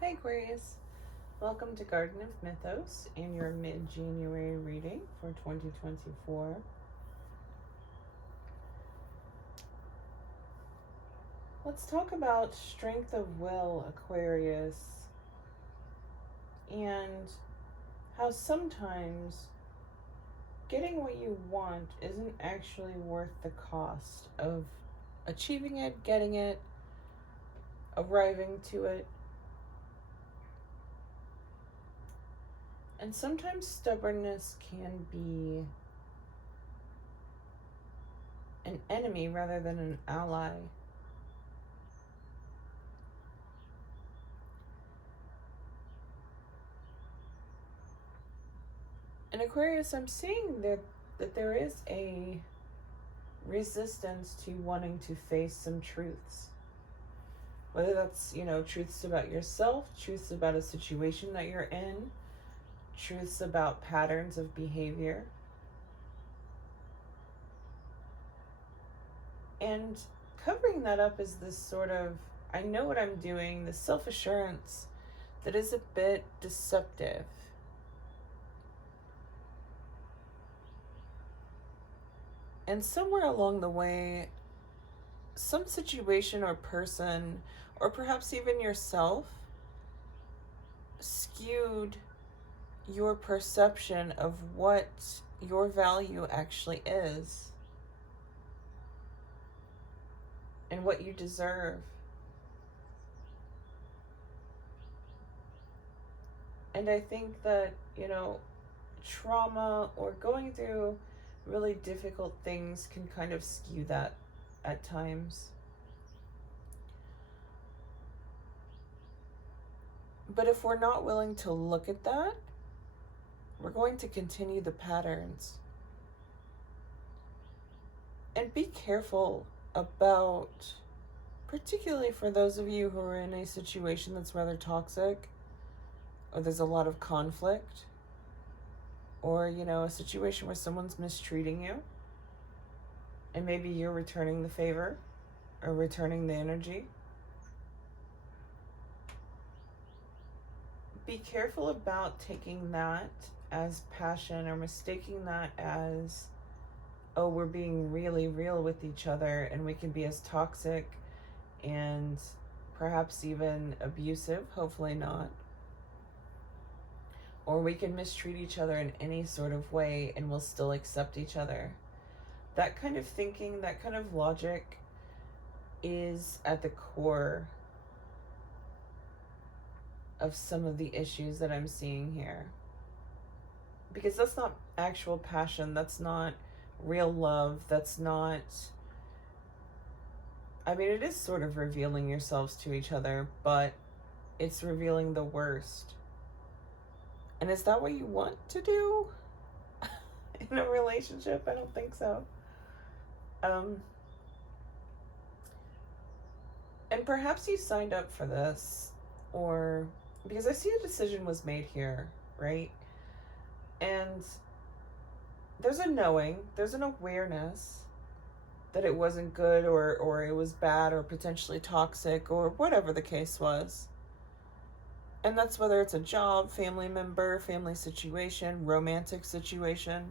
Hi Aquarius, welcome to Garden of Mythos and your mid-January reading for 2024. Let's talk about strength of will, Aquarius, and how sometimes getting what you want isn't actually worth the cost of achieving it, getting it, arriving to it. And sometimes stubbornness can be an enemy rather than an ally. In Aquarius, I'm seeing that there is a resistance to wanting to face some truths. Whether that's, truths about yourself, truths about a situation that you're in, truths about patterns of behavior. And covering that up is this sort of, I know what I'm doing, the self-assurance that is a bit deceptive. And somewhere along the way, some situation or person, or perhaps even yourself, skewed your perception of what your value actually is and what you deserve. And I think that, trauma or going through really difficult things can kind of skew that at times. But if we're not willing to look at that, we're going to continue the patterns. And be careful about, particularly for those of you who are in a situation that's rather toxic, or there's a lot of conflict, or, a situation where someone's mistreating you, and maybe you're returning the favor or returning the energy. Be careful about taking that as passion or mistaking that as, oh, we're being really real with each other and we can be as toxic and perhaps even abusive, hopefully not. Or we can mistreat each other in any sort of way and we'll still accept each other. That kind of thinking, that kind of logic is at the core of some of the issues that I'm seeing here. Because that's not actual passion, that's not real love, that's not... it is sort of revealing yourselves to each other, but it's revealing the worst. And is that what you want to do in a relationship? I don't think so. And perhaps you signed up for this, or because I see a decision was made here, right? And there's a knowing, there's an awareness that it wasn't good or it was bad or potentially toxic or whatever the case was. And that's whether it's a job, family member, family situation, romantic situation.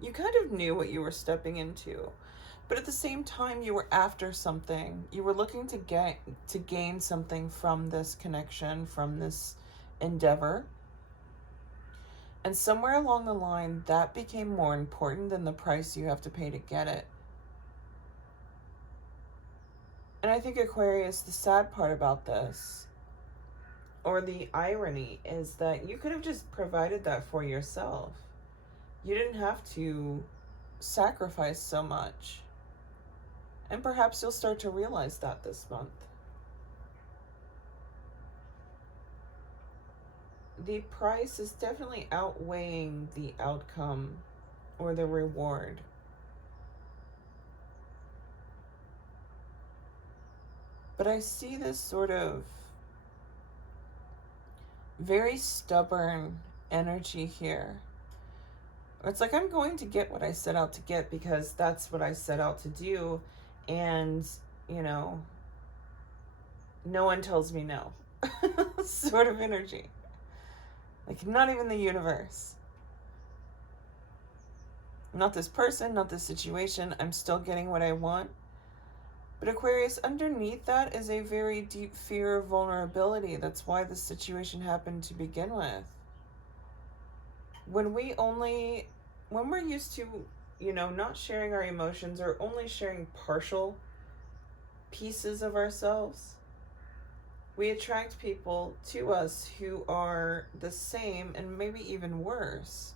You kind of knew what you were stepping into. But at the same time, you were after something. You were looking to gain something from this connection, from this endeavor. And somewhere along the line, that became more important than the price you have to pay to get it. And I think, Aquarius, the sad part about this, or the irony, is that you could have just provided that for yourself. You didn't have to sacrifice so much. And perhaps you'll start to realize that this month. The price is definitely outweighing the outcome or the reward. But I see this sort of very stubborn energy here. It's like, I'm going to get what I set out to get because that's what I set out to do. And, no one tells me no. sort of energy. Like, not even the universe. Not this person, not this situation. I'm still getting what I want. But Aquarius, underneath that is a very deep fear of vulnerability. That's why this situation happened to begin with. When we're used to, not sharing our emotions or only sharing partial pieces of ourselves, we attract people to us who are the same and maybe even worse.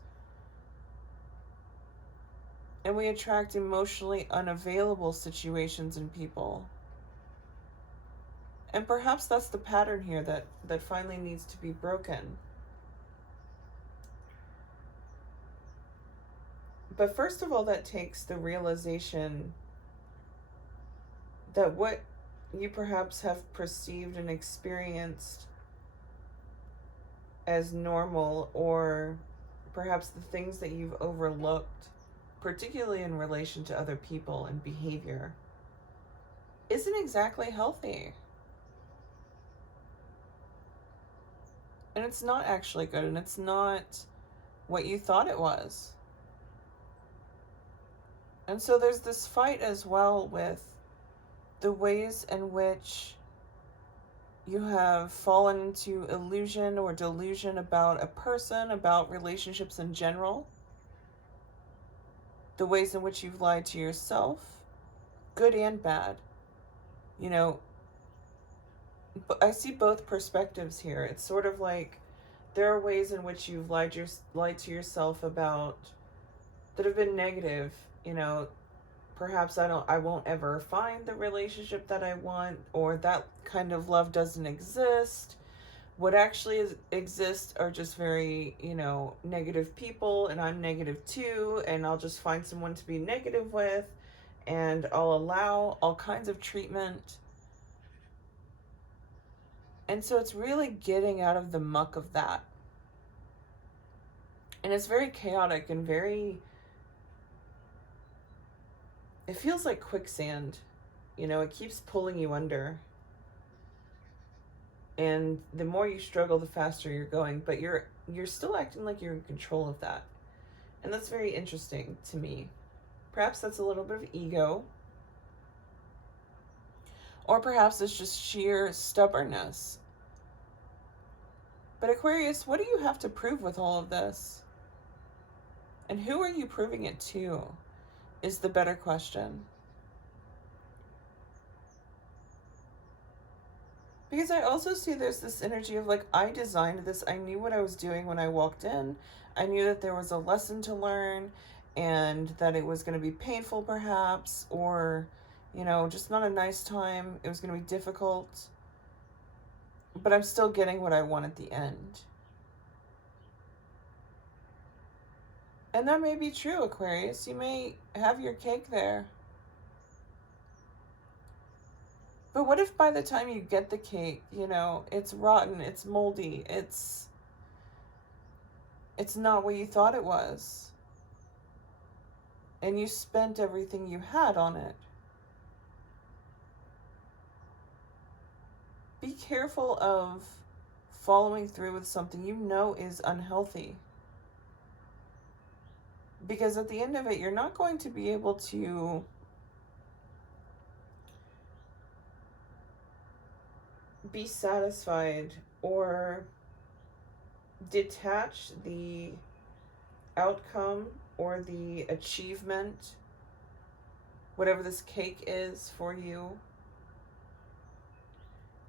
And we attract emotionally unavailable situations and people. And perhaps that's the pattern here that finally needs to be broken. But first of all, that takes the realization that what you perhaps have perceived and experienced as normal, or perhaps the things that you've overlooked, particularly in relation to other people and behavior, isn't exactly healthy. And it's not actually good, and it's not what you thought it was. And so there's this fight as well with the ways in which you have fallen into illusion or delusion about a person, about relationships in general. The ways in which you've lied to yourself, good and bad. But I see both perspectives here. It's sort of like there are ways in which you've lied to yourself about that have been negative. Perhaps I won't ever find the relationship that I want, or that kind of love doesn't exist. What actually exists are just very, negative people, and I'm negative too, and I'll just find someone to be negative with, and I'll allow all kinds of treatment. And so it's really getting out of the muck of that. And it's very chaotic and it feels like quicksand. It keeps pulling you under. And the more you struggle, the faster you're going. But you're still acting like you're in control of that. And that's very interesting to me. Perhaps that's a little bit of ego. Or perhaps it's just sheer stubbornness. But Aquarius, what do you have to prove with all of this? And who are you proving it to? Is the better question. Because I also see there's this energy of like, I designed this. I knew what I was doing when I walked in. I knew that there was a lesson to learn, and that it was going to be painful perhaps, or, just not a nice time. It was going to be difficult. But I'm still getting what I want at the end. And that may be true, Aquarius. You may have your cake there. But what if by the time you get the cake, it's rotten, it's moldy, it's not what you thought it was, and you spent everything you had on it? Be careful of following through with something is unhealthy. Because at the end of it, you're not going to be able to be satisfied or detach the outcome or the achievement, whatever this cake is for you.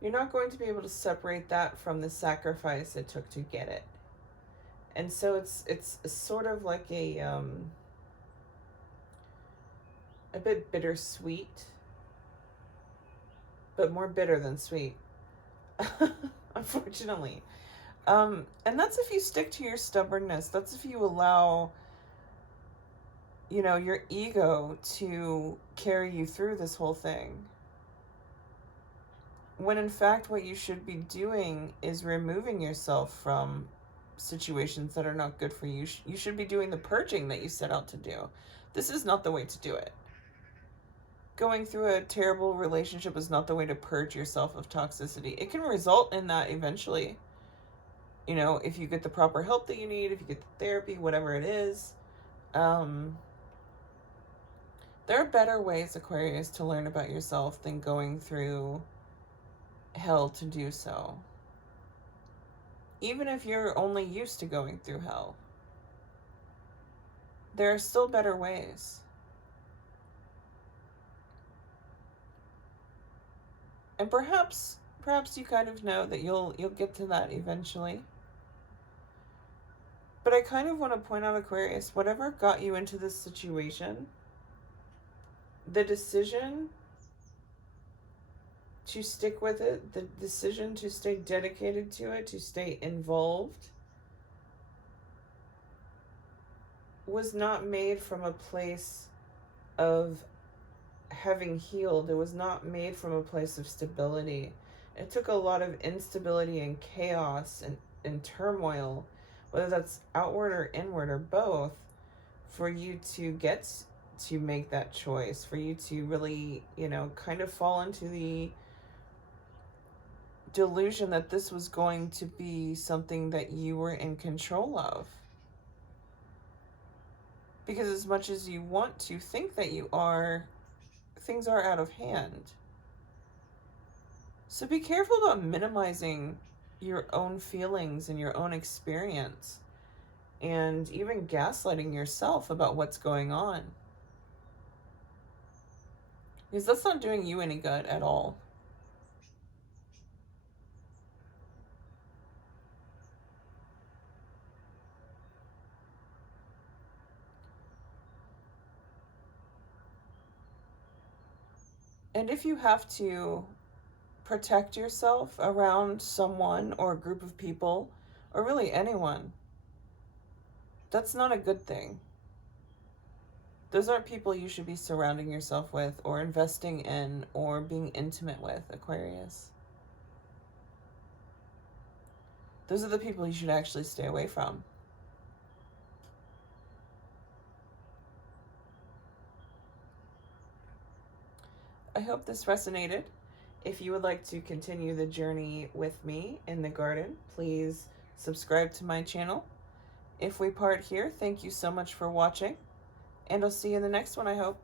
You're not going to be able to separate that from the sacrifice it took to get it. And so it's sort of like a bit bittersweet, but more bitter than sweet, unfortunately. And that's if you stick to your stubbornness. That's if you allow, your ego to carry you through this whole thing. When in fact, what you should be doing is removing yourself from situations that are not good for you. You should be doing the purging that you set out to do. This is not the way to do it. going through a terrible relationship is not the way to purge yourself of toxicity. It can result in that eventually. You know, if you get the proper help that you need, if you get the therapy, whatever it is. There are better ways, Aquarius, to learn about yourself than going through hell to do so. Even if you're only used to going through hell, there are still better ways. And perhaps you kind of know that you'll get to that eventually. But I kind of want to point out, Aquarius, whatever got you into this situation, the decision to stick with it, the decision to stay dedicated to it, to stay involved, was not made from a place of having healed. It was not made from a place of stability. It took a lot of instability and chaos and turmoil, whether that's outward or inward or both, for you to get to make that choice, for you to really, you know, kind of fall into the delusion that this was going to be something that you were in control of. Because as much as you want to think that you are, things are out of hand. So be careful about minimizing your own feelings and your own experience, and even gaslighting yourself about what's going on. Because that's not doing you any good at all. And if you have to protect yourself around someone or a group of people, or really anyone, that's not a good thing. Those aren't people you should be surrounding yourself with or investing in or being intimate with, Aquarius. Those are the people you should actually stay away from. I hope this resonated. If you would like to continue the journey with me in the garden, please subscribe to my channel. If we part here, thank you so much for watching, and I'll see you in the next one, I hope.